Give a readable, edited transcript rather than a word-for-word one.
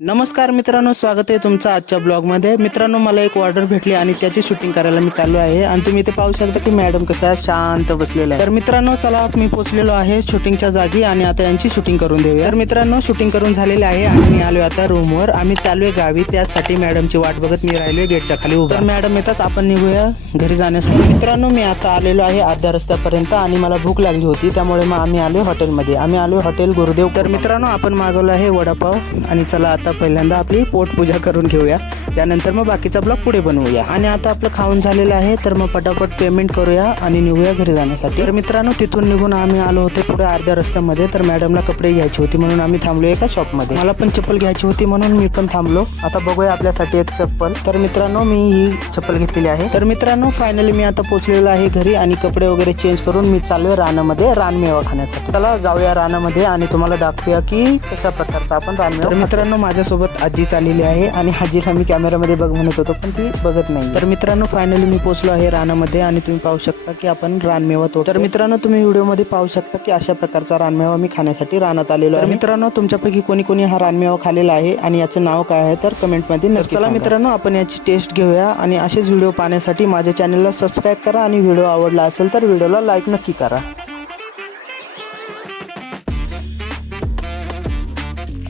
नमस्कार मित्रांनो, स्वागत आहे तुमचं आजच्या ब्लॉगमध्ये. मित्रांनो, मला एक ऑर्डर भेटली आणि त्याची शूटिंग करायला मी चाललो आहे आणि तुम्ही इथे पाहू शकता की मॅडम कशा शांत बसलेल्या आहे. तर मित्रांनो, चला मी पोहोचलेलो आहे शूटिंगच्या जागी आणि आता यांची शूटिंग करून देऊया. तर मित्रांनो, शूटिंग करून झालेली आहे आणि मी आलो आता रूमवर. आम्ही चाललोय गावी, त्यासाठी मॅडमची वाट बघत मी राहिलोय गेटच्या खाली उभा. तर मॅडम येतात, आपण निघूया घरी जाण्यासाठी. मित्रांनो, मी आता आलेलो आहे अर्ध्या रस्त्यापर्यंत आणि मला भूक लागली होती, त्यामुळे मग आम्ही आलो हॉटेलमध्ये. आम्ही आलो हॉटेल गुरुदेव. तर मित्रांनो, आपण मागवलं आहे वडापाव आणि चला आता पहिल्यांदा आपली पोटपूजा करून घेऊया, त्यानंतर मग बाकीचा ब्लॉग पुढे बनवूया. आणि आता आपलं खाऊन झालेलं आहे, तर मग पटापट पेमेंट करूया आणि निघूया घरी जाण्यासाठी. तर मित्रांनो, तिथून निघून आम्ही आलो होते पुढे अर्ध्या रस्त्यामध्ये. तर मॅडमला कपडे घ्यायची होती म्हणून आम्ही थांबलो एका शॉपमध्ये. मला पण चप्पल घ्यायची होती म्हणून मी पण थांबलो. आता बघूया आपल्यासाठी एक चप्पल. तर मित्रांनो, मी ही चप्पल घेतलेली आहे. तर मित्रांनो, फायनली मी आता पोहोचलेलो आहे घरी आणि कपडे वगैरे चेंज करून मी चाललोय रानामध्ये रानमेवा खाण्यासाठी. चला जाऊया रानामध्ये आणि तुम्हाला दाखवूया की कशा प्रकारचा आपण रानमेवा. तर मित्रांनो, माझ्यासोबत आजी चाललेली आहे आणि आजीला मी कॅमेरामध्ये बघ म्हणत होतो पण ती बघत नाही. तर मित्रांनो, फायनली मी पोहोचलो आहे रानामध्ये आणि तुम्ही पाहू शकता की आपण रानमेवा तोडतो. तर मित्रांनो, तुम्ही व्हिडिओमध्ये पाहू शकता की अशा प्रकारचा रानमेवा मी खाण्यासाठी रानात आलेलो आहे. मित्रांनो, तुमच्यापैकी कोणी कोणी हा रानमेवा खाल्लेला आहे आणि याचं नाव काय आहे तर कमेंटमध्ये नक्की. चला मित्रांनो, आपण याची टेस्ट घेऊया आणि असेच व्हिडिओ पाहण्यासाठी माझ्या चॅनलला सबस्क्राईब करा आणि व्हिडिओ आवडला असेल तर व्हिडिओला लाईक नक्की करा.